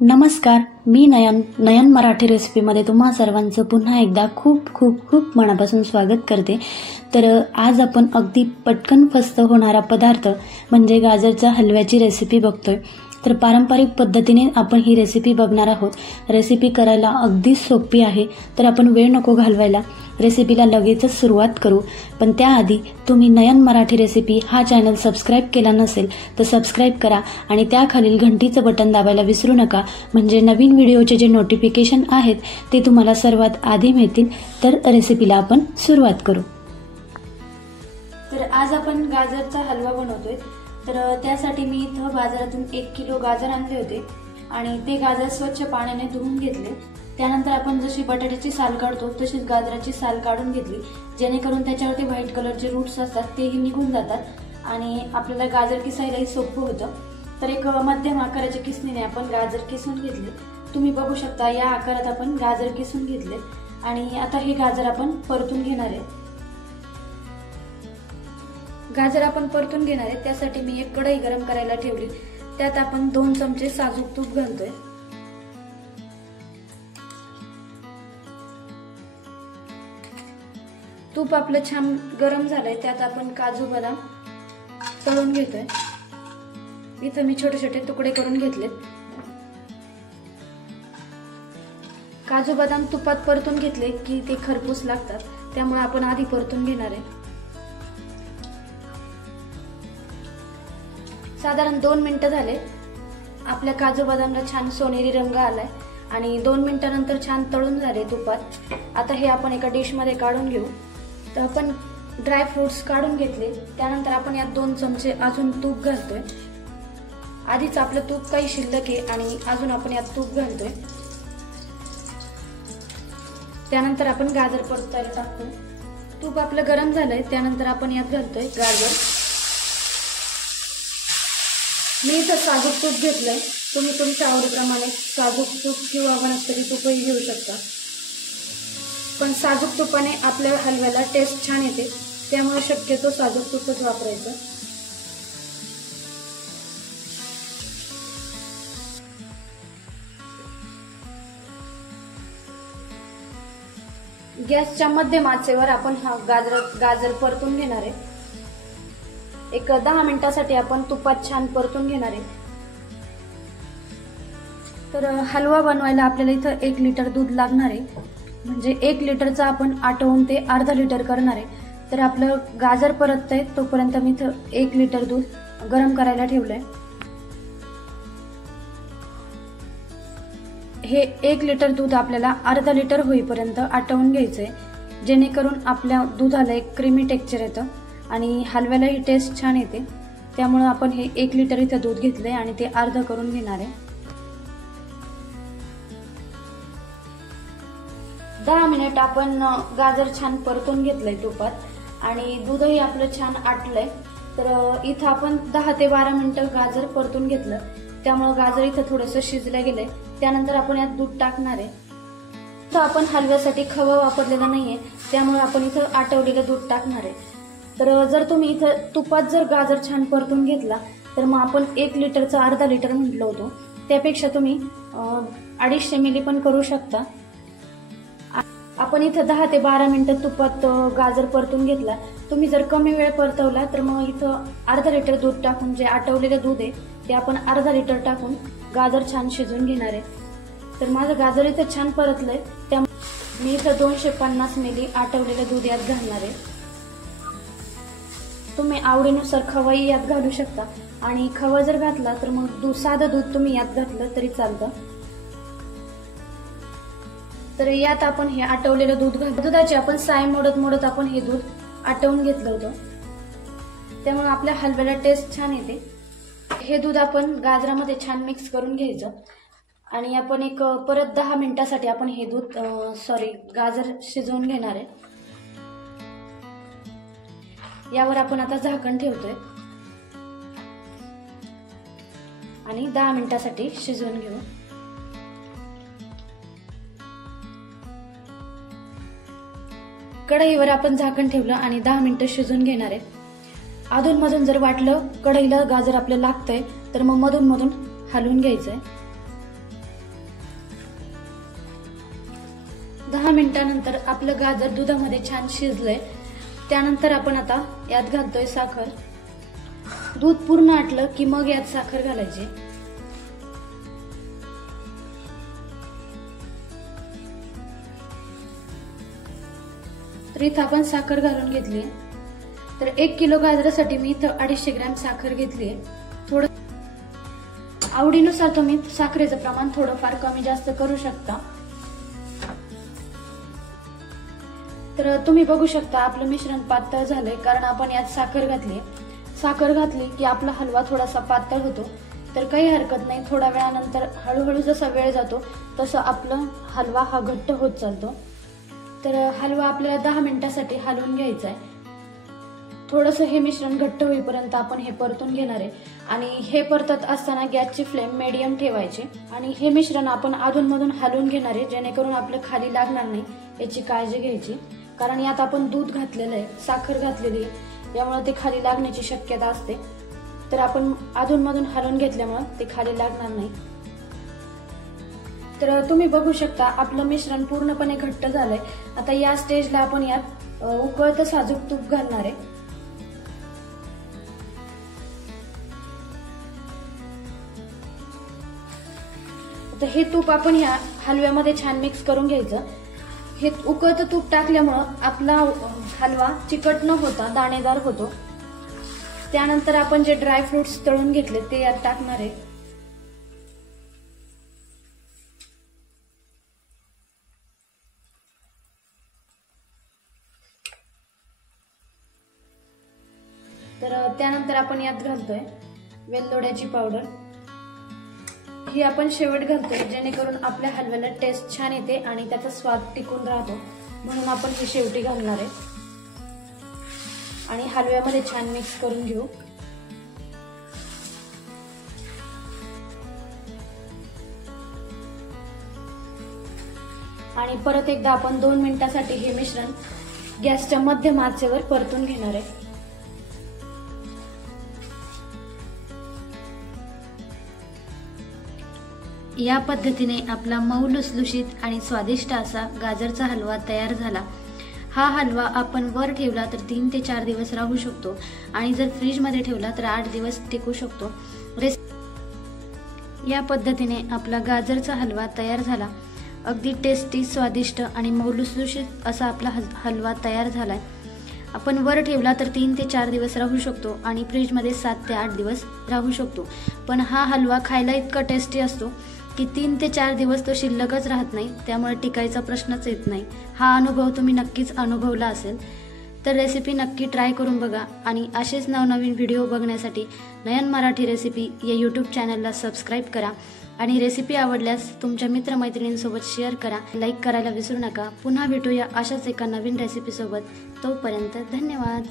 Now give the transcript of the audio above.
नमस्कार, मी नयन मराठी रेसिपीमध्ये तुम्हा सर्वांचं पुन्हा एकदा खूप खूप खूप मनापासून स्वागत करते। तर आज आपण अगदी पटकन फस्त होणारा पदार्थ म्हणजे गाजरच्या हलव्याची रेसिपी बघतोय। तर पारंपरिक पद्धतीने आपण ही रेसिपी बघणार आहोत। रेसिपी करायला अगदी सोपी आहे, तर आपण वेळ नको घालवायला, रेसिपीला लगेचच सुरुवात करू। पण त्याआधी तुम्ही नयन मराठी रेसिपी हा चॅनल सबस्क्राईब केला नसेल तर सबस्क्राईब करा आणि त्याखालील घंटीचं बटन दाबायला विसरू नका, म्हणजे नवीन व्हिडिओचे जे नोटिफिकेशन आहेत ते तुम्हाला सर्वात आधी मिळतील। तर रेसिपीला आपण सुरुवात करू। तर आज आपण गाजरचा हलवा बनवतोय। तर त्यासाठी मी इथं बाजारातून 1 किलो गाजर आणले होते आणि ते गाजर स्वच्छ पाण्याने धुवून घेतले। त्यानंतर आपण जशी बटाट्याची साल काढतो तशीच गाजराची साल काढून घेतली, जेणेकरून त्याच्यावरती व्हाईट कलरचे रूट्स असतात तेही निघून जातात आणि आपल्याला गाजर किसायलाही सोपं होतं। तर एक मध्यम आकाराच्या किसणीने आपण गाजर किसून घेतले। तुम्ही बघू शकता या आकारात आपण गाजर किसून घेतले आणि आता हे गाजर आपण परतून घेणार आहे। गाजर आपण परतून घेणार आहे त्यासाठी मी एक कढई गरम करायला ठेवली। त्यात आपण 2 चमचे साजूक तूप घालतोय। तूप आपलं छान गरम झालंय, त्यात आपण काजू बदाम तळून घेतोय। इथं मी छोटे छोटे तुकडे करून घेतलेत। काजू बदाम तुपात परतून घेतले की ते खरपूस लागतात, त्यामुळे आपण आधी परतून घेणार आहे। साधारण 2 मिनिटं झाले, आपल्या काजू बदामला छान सोनेरी रंग आलाय आणि 2 मिनिटांनंतर छान तळून झाले तुपात। आता हे आपण एका डिश मध्ये काढून घेऊ। तर आपण ड्राय फ्रुट्स काढून घेतले, त्यानंतर आपण यात 2 चमचे अजून तूप घालतोय। आधीच आपलं तूप काही शिल्लक आहे आणि अजून आपण यात तूप घालतोय। त्यानंतर आपण गाजर परतायला टाकतो। तूप आपलं गरम झालंय, त्यानंतर आपण यात घालतोय गाजर। मी इथं साजूक तूप घेतलंय, तुम्ही तुमच्या आवडीप्रमाणे साजूक तूप किंवा वनस्पती तूपही घेऊ शकता, पण साजूक तुपाने आपल्या हलव्याला टेस्ट छान येते, त्यामुळे शक्यतो साजूक तूपच वापरायचं। गॅसच्या मध्यम आचेवर आपण हा गाजर परतून घेणार आहे। एक 10 मिनिटांसाठी आपण तुपात छान परतून घेणार आहे। तर हलवा बनवायला आपल्याला इथं 1 लिटर दूध लागणार आहे, म्हणजे 1 लिटरचा आपण आटवून ते अर्धा लिटर करणार आहे। तर आपलं गाजर परततंय तोपर्यंत मी इथं 1 लिटर दूध गरम करायला ठेवलंय। हे 1 लिटर दूध आपल्याला अर्धा लिटर होईपर्यंत आटवून घ्यायचंय, जेणेकरून आपल्या दुधाला एक क्रीमी टेक्स्चर येतं आणि हलव्यालाही टेस्ट छान येते। त्यामुळे आपण हे 1 लिटर इथं दूध घेतलंय आणि ते अर्ध करून घेणार आहे। 10 मिनिट आपण गाजर छान परतून घेतलंय तुपात आणि दूधही आपलं छान आटलंय। तर इथं आपण 10 ते 12 मिनिटं गाजर परतून घेतलं, त्यामुळे गाजर इथं थोडंसं शिजलं गेलंय। त्यानंतर आपण यात दूध टाकणार आहे। इथं आपण हलव्यासाठी खवा वापरलेला नाहीये, त्यामुळे आपण इथं आटवलेलं दूध टाकणार आहे। तर जर तुम्ही इथं तुपात जर गाजर छान परतून घेतला तर मग आपण 1 लिटरचा अर्धा लिटर म्हटलं होतं, त्यापेक्षा तुम्ही 250 मिली पण करू शकता। आपण इथं 10 ते 12 मिनिटं तुपात गाजर परतून घेतला। तुम्ही जर कमी वेळ परतवला तर मग इथं अर्धा लिटर दूध टाकून, जे आटवलेलं दूध आहे ते आपण अर्धा लिटर टाकून गाजर छान शिजवून घेणार आहे। तर माझं गाजर इथं छान परतलंय, त्यामुळे मी इथं 250 मिली आटवलेलं दूध यात घालणार आहे। तुम्ही आवडीनुसार खवाही यात घालू शकता आणि खवा जर घातला तर मग साधं दूध तुम्ही यात घातलं तरी चालतं। तर यात आपण हे आटवलेलं दूध दुधाची आपण साय मोडत मोडत आपण हे दूध आटवून घेतलं होतं, त्यामुळे आपल्या हलव्याला टेस्ट छान येते। हे दूध आपण गाजरामध्ये छान मिक्स करून घ्यायचं आणि आपण एक परत 10 मिनिटांसाठी आपण हे गाजर शिजवून घेणार आहे। यावर आपण आता झाकण ठेवतोय आणि 10 मिनिटांसाठी शिजवून घेऊ। कढईवर आपण झाकण ठेवलं आणि 10 मिनिटं शिजवून घेणार आहे। अधून मधून जर वाटलं कढईला गाजर आपलं लागतंय तर मग मधून मधून हलवून घ्यायचंय। 10 मिनिटानंतर आपलं गाजर दुधामध्ये छान शिजलंय. त्यानंतर आपण आता यात घालतोय साखर. दूध पूर्ण आटलं की मग यात साखर घालायची. तर इथं आपण साखर घालून घेतली. तर 1 किलो गाजरासाठी मी इथं 250 ग्रॅम साखर घेतली. थोडं आवडीनुसार तुम्ही साखरेचं प्रमाण थोडंफार कमी जास्त करू शकता. तर तुम्ही बघू शकता आपलं मिश्रण पातळ झालंय, कारण आपण यात साखर घातली. साखर घातली की आपला हलवा थोडासा पातळ होतो. तर काही हरकत नाही, थोड्या वेळानंतर हळूहळू जसा वेळ जातो तसं आपलं हलवा हा घट्ट होत चालतो. तर हलवा आपल्याला 10 मिनिटासाठी हलवून घ्यायचा आहे. थोडंसं हे मिश्रण घट्ट होईपर्यंत आपण हे परतून घेणार आहे. आणि हे परतत असताना गॅसची फ्लेम मीडियम ठेवायची. आणि हे मिश्रण आपण अधूनमधून हलवून घेणार आहे, जेणेकरून आपलं खाली लागणार नाही याची काळजी घ्यायची. कारण यात आपण दूध घातलेलं आहे, साखर घातलेली आहे, यामुळे ते खाली लागण्याची शक्यता असते. तर आपण अधूनमधून हलवून घेतल्यामुळे ते खाली लागणार नाही. तर तुम्ही बघू शकता आपलं मिश्रण पूर्णपणे घट्ट झालंय. आता या स्टेजला आपण यात उकळतं साजूक तूप घालणार आहे. तर हे तूप आपण ह्या हलव्यामध्ये छान मिक्स करून घ्यायचं. हे उकळतं तूप टाकल्यामुळं आपला हलवा चिकट न होता दाणेदार होतो. त्यानंतर आपण जे ड्रायफ्रुट्स तळून घेतले ते यात टाकणार आहे. तर त्यानंतर आपण यात घालतोय वेलदोड्याची पावडर. ही आपण शेवट घालतोय, जेणेकरून आपल्या हलव्याला टेस्ट छान येते आणि त्याचा स्वाद टिकून राहतो, म्हणून आपण ही शेवटी घालणार आहे. आणि हलव्यामध्ये छान मिक्स करून घेऊ. आणि परत एकदा आपण 2 मिनिटांसाठी हे मिश्रण गॅसच्या मध्यम आचेवर परतून घेणार आहे. या पद्धतीने आपला मऊ लुसलुशीत आणि स्वादिष्ट असा गाजरचा हलवा तयार झाला. हा हलवा आपण वर ठेवला तर 3 ते 4 दिवस राहू शकतो आणि जर फ्रीजमध्ये ठेवला तर 8 दिवस टिकू शकतो. या पद्धतीने आपला गाजरचा हलवा तयार झाला. अगदी टेस्टी, स्वादिष्ट आणि मऊ लुसलुशीत असा आपला हलवा तयार झालाय. आपण वर ठेवला तर 3 ते 4 दिवस राहू शकतो आणि फ्रीजमध्ये 7 ते 8 दिवस राहू शकतो. पण हा हलवा खायला इतका टेस्टी असतो की 3 ते 4 दिवस तो शिल्लकच राहत नाही, त्यामुळे टिकायचा प्रश्नच येत नाही. हा अनुभव तुम्ही नक्कीच अनुभवला असेल. तर रेसिपी नक्की ट्राय करून बघा आणि असेच नवनवीन व्हिडिओ बघण्यासाठी नयन मराठी रेसिपी या यूट्यूब चॅनलला सबस्क्राईब करा. आणि रेसिपी आवडल्यास तुमच्या मित्रमैत्रिणींसोबत शेअर करा. लाईक करायला विसरू नका. पुन्हा भेटूया अशाच एका नवीन रेसिपीसोबत. तोपर्यंत धन्यवाद.